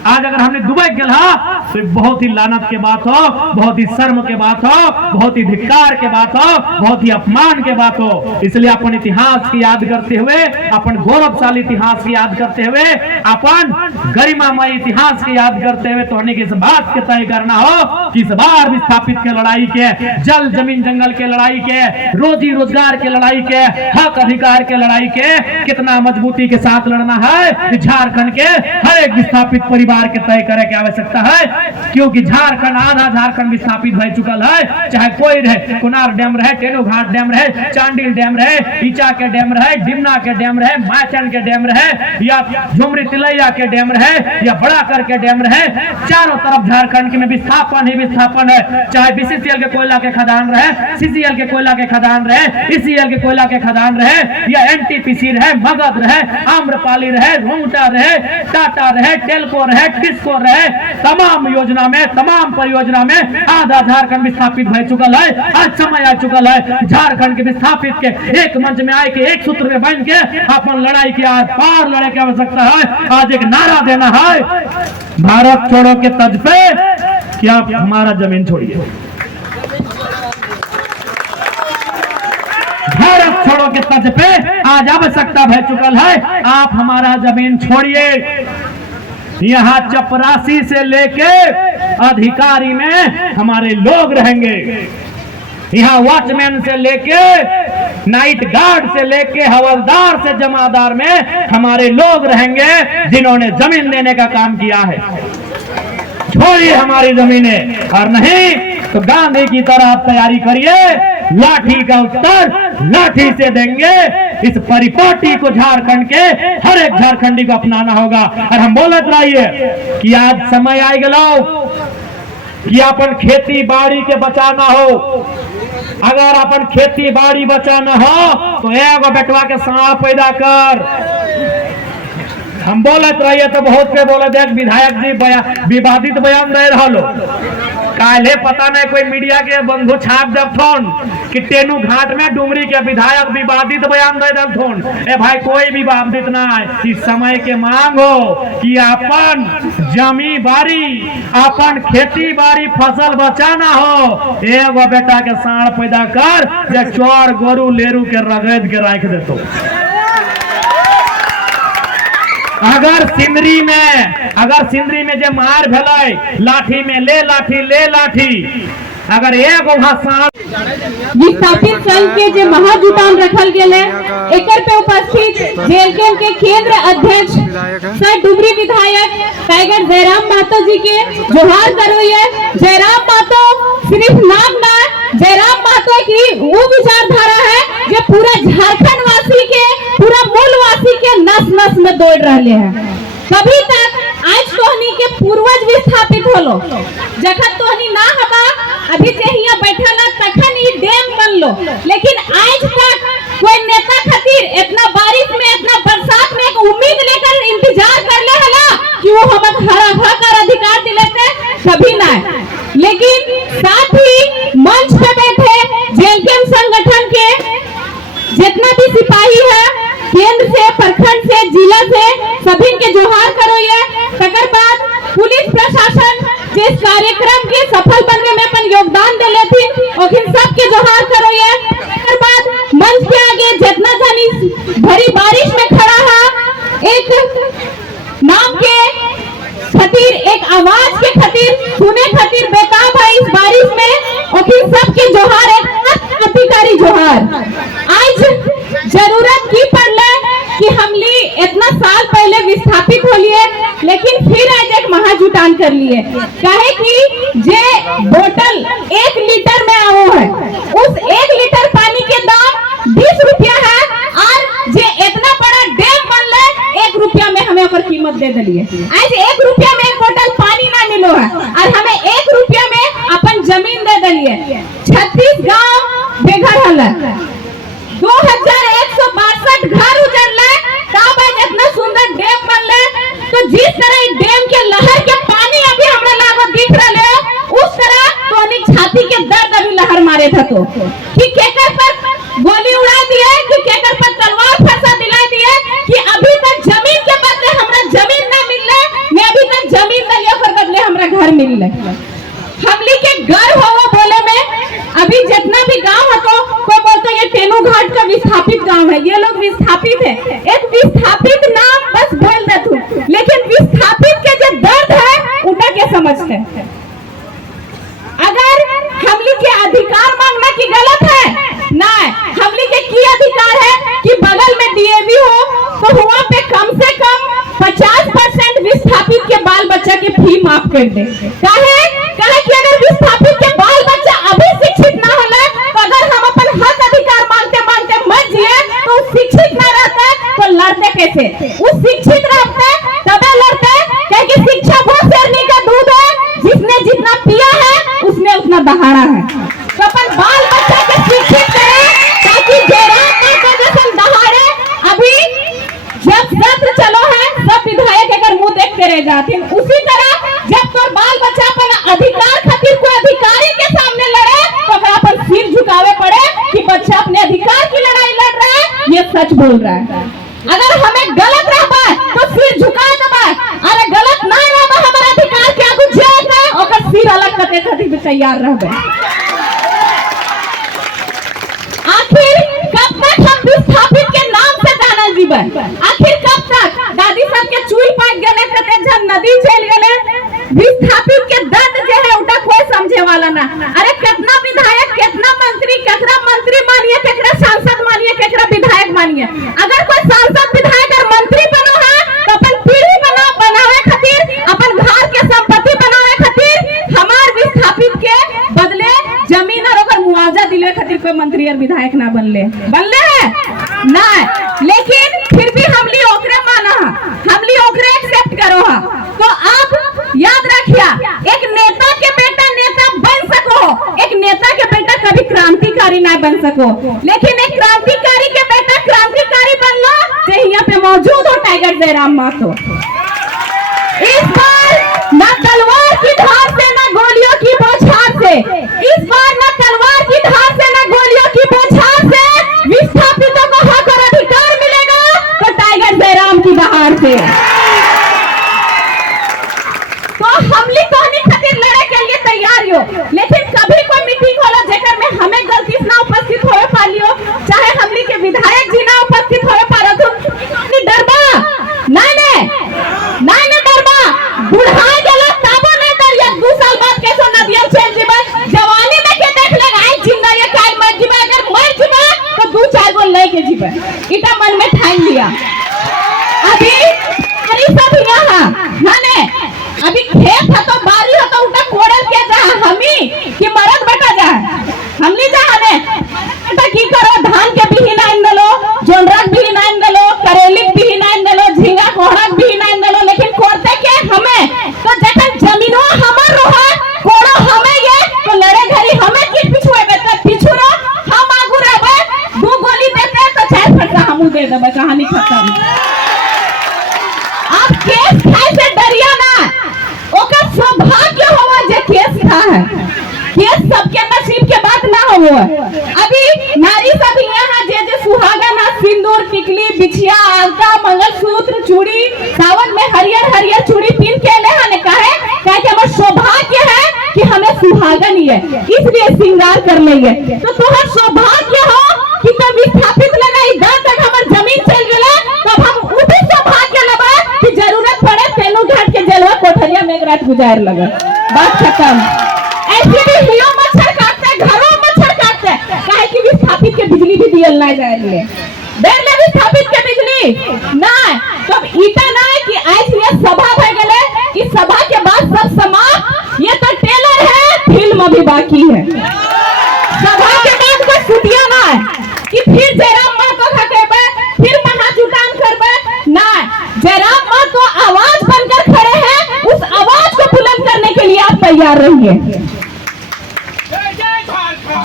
आज अगर हमने दुबई गया तो बहुत ही लानत के बात हो, बहुत ही शर्म के बात हो, बहुत ही धिक्कार के बात हो, बहुत ही अपमान के बात हो। इसलिए अपन इतिहास की याद करते हुए, अपन गौरवशाली इतिहास की याद करते हुए, अपन गरिमामय इतिहास की याद करते हुए, तो हमें इस बात के तय करना हो कि इस बार विस्थापित के लड़ाई के, जल जमीन जंगल के लड़ाई के, रोजी रोजगार के लड़ाई के, हक अधिकार के लड़ाई के कितना मजबूती के साथ लड़ना है। झारखंड के हर एक विस्थापित परिवार के तय करे की आवश्यकता है, क्योंकि झारखंड, आधा झारखंड विस्थापित हो चुकल है। चाहे कोई रहे, कुनार डैम रहे, टेनो घाट डैम रहे, चांडिल डैम रहे, ईचा के डैम रहे, डिमना के डैम रहे, माचन के डैम रहे, या झुमरी तिलैया के डैम रहे, या बड़ा कर के डैम रहे, चारों तरफ झारखंड में विस्थापन ही विस्थापन है। चाहे बीसीसीएल के कोयला के खदान रहे, सीसीएल के कोयला के खदान रहे, ईसीएल के कोयला के खदान रहे, या एनटीपीसी रहे, मगध रहे, आम्रपाली रहे, रोंगटा रहे, टाटा रहे, टेल्को रहे, टिस्को रहे, तमाम योजना में, तमाम परियोजना में आधा झारखंड विस्थापित हो चुकल है। आज समय आ चुकल है झारखंड के विस्थापित के एक मंच में आए के, एक सूत्र में बन के अपन लड़ाई के आर पार लड़े की आवश्यकता है। आज एक नारा देना है, भारत छोड़ो के तर्ज पे कि आप हमारा जमीन छोड़िए। भारत छोड़ो के तर्ज पे आज आवश्यकता भय चुकल है, आप हमारा जमीन छोड़िए। यहाँ चपरासी से लेके अधिकारी में हमारे लोग रहेंगे, यहाँ वॉचमैन से लेके नाइट गार्ड से लेके हवलदार से जमादार में हमारे लोग रहेंगे जिन्होंने जमीन देने का काम किया है। छोड़िए हमारी जमीनें, और नहीं तो गांधी की तरह आप तैयारी करिए, लाठी का उत्तर लाठी से देंगे। इस परिपाटी को झारखंड के हर एक झारखंडी को अपनाना होगा। और हम बोलते रहिए कि आज समय आ गया कि अपन खेती बाड़ी के बचाना हो। अगर अपन खेती बाड़ी बचाना हो तो एगो बेटवा के सांड पैदा कर। हम बोलते रहिए तो बहुत के बोले देख विधायक जी विवादित बयान दे रहा लो। काले पता नहीं कोई मीडिया के बंधु छाप जब थोन कि टेनू घाट में डुमरी के विधायक विवादित बयान दे दल थोन। ए भाई कोई विवादित ना है, इस समय के मांग हो कि अपन जमी बाड़ी अपन खेती बाड़ी फसल बचाना हो। एगो बेटा के सांड पैदा कर जे चोर गोरू लेरू के रगड़ के रख देतो। अगर सिंदरी में जे मार भेलै लाठी में ले लाठी अगर एक विस्थापित संघ के जो महाजुटान रखल गेले एकर पे उपस्थित जेएलकेएम के केंद्र अध्यक्ष सर डुमरी विधायक टाइगर जयराम महतो जी के जोहार करोइए। जयराम महतो सिर्फ नाम ना, जयराम महतो की वो विचारधारा है जो पूरा झारखंड वासी के पूरा मूलवासी के नस नस में दौड़ रहे हैं। कभी तक आज तोहनी के पूर्वज विस्थापित होलो, जखन तोहनी ना हवा अभी जे हिया बैठल तखन ई डैम बनलो, लेकिन आज तक कोई नेता खातिर इतना बारिश में इतना बरसात में एक उम्मीद लेकर इंतजार कर ले हला कि वो हमक हरा भर अधिकार दिलेते, कभी ना। लेकिन साथ ही मंच पे बैठे जेएलकेएम संगठन के जितना भी सिपाही है केंद्र से प्रखंड से जिला से सभी के जोहार करो। ये तकर बाद पुलिस प्रशासन जिस कार्यक्रम के सफल बनने में अपन योगदान दे लेती और सबके जोहार करो। ये तकर बाद मंच के आगे जितना जानी भरी बारिश में खड़ा है एक नाम के खातिर एक आवाज के खातिर सुने खातिर बेताब है इस बारिश में और सबके जोहार एक अधिकारी जोहार। आज जरूरत की पड़ले कि हमली इतना साल पहले विस्थापित हो लिए लेकिन फिर आज एक महाजुटान कर लिए कहे कि जे बोतल 1 लीटर में आओ है उस 1 लीटर पानी के दाम 20 रुपया है और जे इतना बड़ा डैम बनले 1 रुपया में हमें ओकर कीमत दे दिए। आज 1 रुपया में एक बोतल पानी ना मिलो है और हमें 1 रुपया में अपन जमीन दे दिए। 36 गाँव बेघर हल 2162 घर उजड़ले तब आज इतना सुंदर डैम बनले। तो जिस तरह डैम के लहर के पानी अभी हमरा लागो दिख रहे उस तरह तोनी छाती के दर्द अभी लहर मारे था तो कि केकर पर गोली उड़ा दिए कि केकर पर तलवार फरसा दिला दिए कि अभी तक जमीन के बदले हमरा जमीन ना मिलले मैं अभी तक जमीन दलिया पर बदले हमरा घर मिलले। हमली के गर्व हो बोले में अभी जितना भी गांव है कोई बोलते ये टेनू घाट का विस्थापित गांव है, ये लोग विस्थापित है। एक विस्थापित नाम बस बोल दे तू, लेकिन विस्थापित के जो दर्द है उनका क्या समझते हैं। अगर हमली के अधिकार मांगना की गलत है ना, हमली के की अधिकार है कि बगल में डीएवी हो तो वहाँ पे कम से कम 50% विस्थापित के बाल बच्चा के फी माफ कर दे। काहे कि अगर विस्थापित के बाल बच्चा अभी शिक्षित ना होले तो अगर हम अपन हक अधिकार मांगते मांगते मर जिए तो शिक्षित ना रहते तो लड़ते कैसे। उस शिक्षित रहते तबे लड़ते क्योंकि शिक्षा वो शेरनी का दूध है, जिसने जितना पिया है उसने उतना दहाड़ा है। तो अपन बाल बच्चा के शिक्षित करें ताकि जयराम दहाड़े। अभी जब सत्र चलो है सब विधायक अगर मुंह देखते रह जाते, उसी तरह जब तो बाल बच्चा अपन अधिकार खातिर कोई अधिकारी के सामने लड़े तो अगर अपन सिर झुकावे पड़े कि बच्चा अपने अधिकार की लड़ाई लड़ रहा है, ये सच बोल रहा है। अगर हमें गलत रहता है तो सिर झुका देबा, अरे गलत ना रहबा हमारा अधिकार के आगू जाएगा और सिर अलग सके खातिर भी तैयार रहबे। आखिर कब तक हम विस्थापित के नाम से जानल जीवे? आखिर कब तक? दादी सब के चूल पाक गले, कते जन नदी चल गले। विस्थापित के दर्द जे है उटा कोई समझे वाला ना। अरे कितना विधायक, कितना मंत्री, केकरा मंत्री मानिए, केकरा सांसद मानिए, केकरा विधायक मानिए। अगर कोई सांसद, विधायक और मंत्री बनो है तो अपन पीढ़ी बनावे खातिर, अपन घर के संपत्ति बनावे खातिर हमार विस्थापित के बदले जमीन और ओकर मुआवजा दिलवे खातिर कोई मंत्री और विधायक ना बनले है ना। लेकिन फिर भी हमली ओकरे माना, हमली ओकरे एक्सेप्ट करो हा। तो आप याद रखिया, एक नेता के बेटा नेता बन सको, एक नेता के बेटा कभी क्रांतिकारी ना बन सको, लेकिन एक क्रांतिकारी के बेटा क्रांतिकारी बन लो जो यहाँ पे मौजूद हो टाइगर जयराम महतो। इस बार न तलवार की धार से, न गोलियों की बौछार से, इस बार न तलवार की धार से, न गोलियों की बौछार से विस्थापितों को हक और अधिकार मिलेगा तो टाइगर जयराम की बहार से। तो हमली कहनी खातिर लड़े के लिए तैयार हो, लेकिन कभी कोई मीटिंग होला जेकर में हमें गलती से ना उपस्थित होए पालियो, चाहे हमली के विधायक जी ना उपस्थित होए पारो, तो हमनी डरबा नहीं डरबा। बुढ़ाई गेला ताबो नहीं डरिया। 2 साल बाद कैसो नदिया चल जीबा, जवानी में के देख ले आई जिंदा ये काल मर जीबा, अगर मर जीबा तो 2-4 गो लेके जीबा। इटा मन में ठान लिया। अभी अरे सब यहाँ माने अभी खेत है तो बारी है तो उनका कोड़ल के जा हमी कि मरद बेटा जा हमली जा ने बेटा की करो, धान के बिही नाइन दलो, जोनरक बिही नाइन दलो, करेलिक बिही नाइन दलो, झींगा कोहड़क बिही नाइन दलो, लेकिन कोड़ते के हमें तो जखन जमीनो हमर रहो, कोड़ो हमें ये तो लड़े घरी हमें की पिछुए बेटा पिछु रो, हम आगू रहबे, 2 गोली देते तो 4 फटका हमू दे देबे, कहानी खत्म। आप केस खाए से डरिया ना, ओकर सौभाग्य होवा जे केस खा है। केस सबके नसीब के बात ना हो। अभी नारी सब यहाँ जे सुहागा ना सिंदूर, टिकली, बिछिया, आलता, मंगलसूत्र, चूड़ी, सावन में हरियर हरियर चूड़ी पहन के ले हने काहे कि हमारा सौभाग्य है कि हमें सुहागन ही है, इसलिए श्रृंगार कर लेंगे। तो तुम्हारा सौभाग्य हो कि तो विस्थापित लगा इधर तक हमार जमीन चल गला, तब हम उसी सौभाग्य लबा कि जरूरत पड़े तेनू घाट के जलवा कोठरिया में एक रात गुजार लगा, बात खत्म। ऐसे भी हियो मच्छर काटते, घरों मच्छर काटते, काहे कि विस्थापित के बिजली भी दियल ना जाए ले, देर ले विस्थापित के बिजली ना। तब ईटा ना कि आज ये सभा भय गले, इस सभा के बाद सब समाप्त, ये तो टेलर है, फिल्म अभी बाकी है। सभा के बाद कोई छुट्टियां ना है कि फिर जयराम महतो खकेबे, फिर महाजुटान करबे ना। जयराम महतो आवाज बनकर खड़े हैं, उस आवाज को बुलंद करने के लिए आप तैयार रहिए।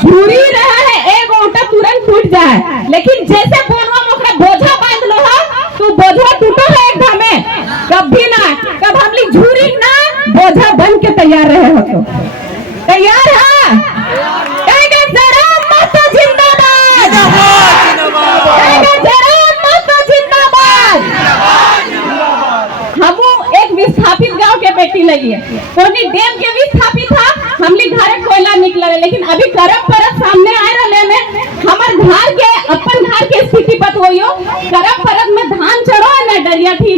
झूरी रहा है एक ओटा तुरंत टूट जाए, लेकिन जैसे बोलवा मोकरा बोझा बांध लो है तो बोझा टूटो है एक धमे, कभी ना कब हमली झूरी ना बोझा बन के तैयार रहे हो। तो तैयार है? टाइगर जयराम महतो जिंदाबाद, टाइगर जयराम महतो जिंदाबाद। हमू एक विस्थापित गांव के बेटी लगी है, कोनी डैम के विस्थापित था, हमली घरे कोयला निकला, लेकिन अभी करम परत सामने आए रहले में हमर घर के अपन घर के स्थिति बतोइयो। करम परत में धान चढ़ो ना डरिया थी,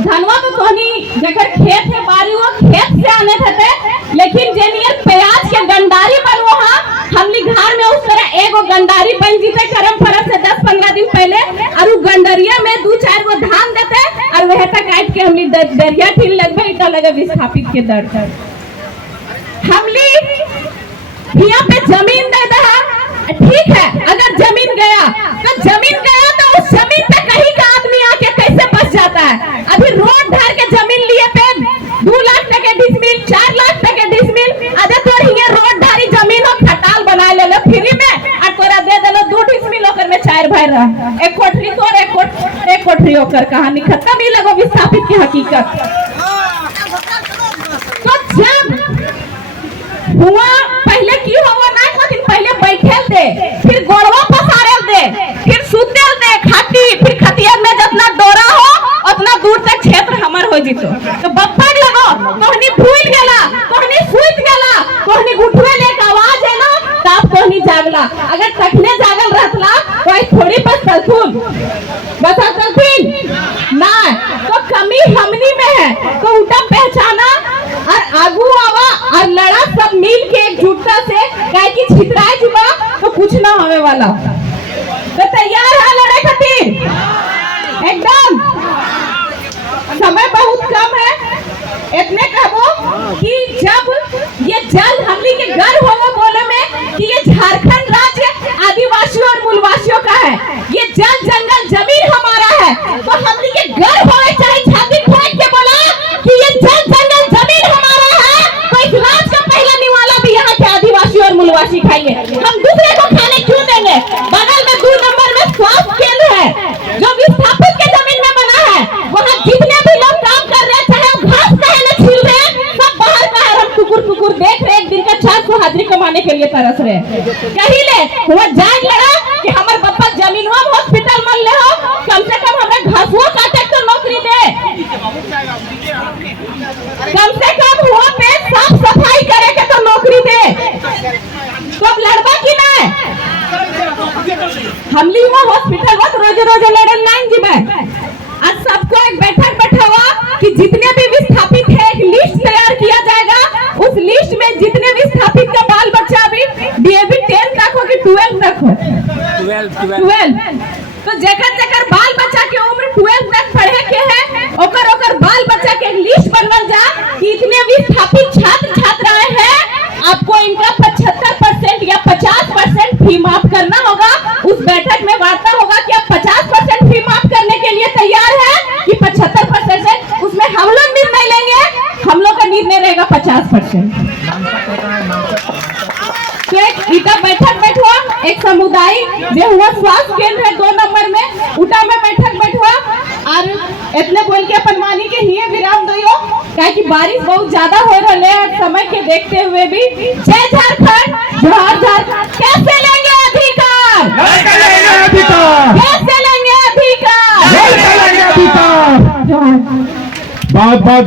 धनवा तो कोनी जगह खेत है बारी वो खेत से आने थे, लेकिन जेनियर प्याज के गंडारी बनवो हा, हमली घर में उस तरह एगो गंडारी बन जीते करम परत से 10-15 दिन पहले, और वो गंडरिया में 2-4 गो धान देते और वह तक काट के हमली दरिया ठीक लगबे इटा लगे विस्थापित के दर्द। हमली यहाँ पे जमीन दे दे, ठीक है, अगर जमीन गया तो उस जमीन पे कहीं का आदमी आके कैसे बच जाता है। अभी रोड धर के जमीन लिए पे 2 लाख टके डिसमिल, 4 लाख टके डिसमिल, अरे तोर ये रोड धारी जमीन हो खटाल बना ले फ्री में, और तोरा दे देलो 2 डिसमिल ओकर में 4 भाई रह, एक कोठरी तोर एक कोठरी ओकर, कहानी खत्म। ही लगो विस्थापित की हकीकत। तो जब हुआ पहले की हुआ ना, दिन पहले बैठेल दे, फिर गोड़वा पसारेल दे, फिर सुतेल दे खाटी, फिर खतिया में जितना डोरा हो उतना दूर तक क्षेत्र हमर हो जितो। तो बप्पा लगो तोहनी भूल गेला, तोहनी बोला। तो तैयार है लड़े खातिर एकदम। समय बहुत कम है, इतने कहबो कि जब ये जल हमनी के गर्व होगा बोले में कि ये झारखंड राज्य आदिवासियों और मूलवासियों का है, ये जल जंगल जमीन हमारा है, तो हमनी के गर्व होए चाहे छाती ठोक के बोला कि ये जल जंगल जमीन हमारा है। तो इस राज्य का पहला निवाला भी यहाँ के आदिवासी और मूलवासी खाएंगे, हम दूसरे को खाने क्यों देंगे। बगल में 2 नंबर में स्वास्थ्य केंद्र है जो विस्थापित के जमीन में बना है, वहाँ जितने भी लोग काम कर रहे हैं चाहे वो घास कहने छील रहे हैं, सब बाहर बाहर हम कुकुर कुकुर देख रहे, एक दिन का 400 हाजिरी कमाने के लिए तरस रहे। कहीं ले हुआ जाग लड़ा कि हमारे बप्पा जमीनवा हॉस्पिटल मन ले हो, कम से कम हमें घासुआ काटे तो नौकरी दे, कम से कम हुआ पे साफ सफाई करे के तो नौकरी दे। तो अब लड़वा की ना हमली हुआ हॉस्पिटल वक्त रोज रोज लड़ल नहीं जीवे। आज सबको एक बैठक बैठा हुआ कि जितने भी विस्थापित है एक लिस्ट तैयार किया जाएगा, उस लिस्ट में जितने विस्थापित का बाल बच्चा भी डीएवी 10 तक हो कि 12 तक हो, 12 तो जेकर बाल बच्चा के उम्र 12 तक पढ़े के है ओकर बाल बच्चा के लिस्ट बनवल जा कि इतने विस्थापित छात्र छात्राएं हैं, आपको इनका 75% या 50% फी माफ करना होगा। उस बैठक में वार्ता होगा कि आप 50% फी माफ करने के लिए तैयार है कि 75%, उसमें हम लोग निर्णय लेंगे, हम लोग का निर्णय रहेगा 50%। तो एक बैठक बैठुआ एक समुदाय जो हुआ स्वास्थ्य केंद्र है 2 नंबर में उटा में बैठक बैठुआ और इतने बोल के अपन मानी के ही विराम दियो काहे कि बारिश बहुत ज्यादा हो रहा है, समय के देखते हुए भी। जय झारखंड, जोहार झारखंड। कैसे लेंगे अधिकार, कैसे लेंगे अधिकार, बहुत बहुत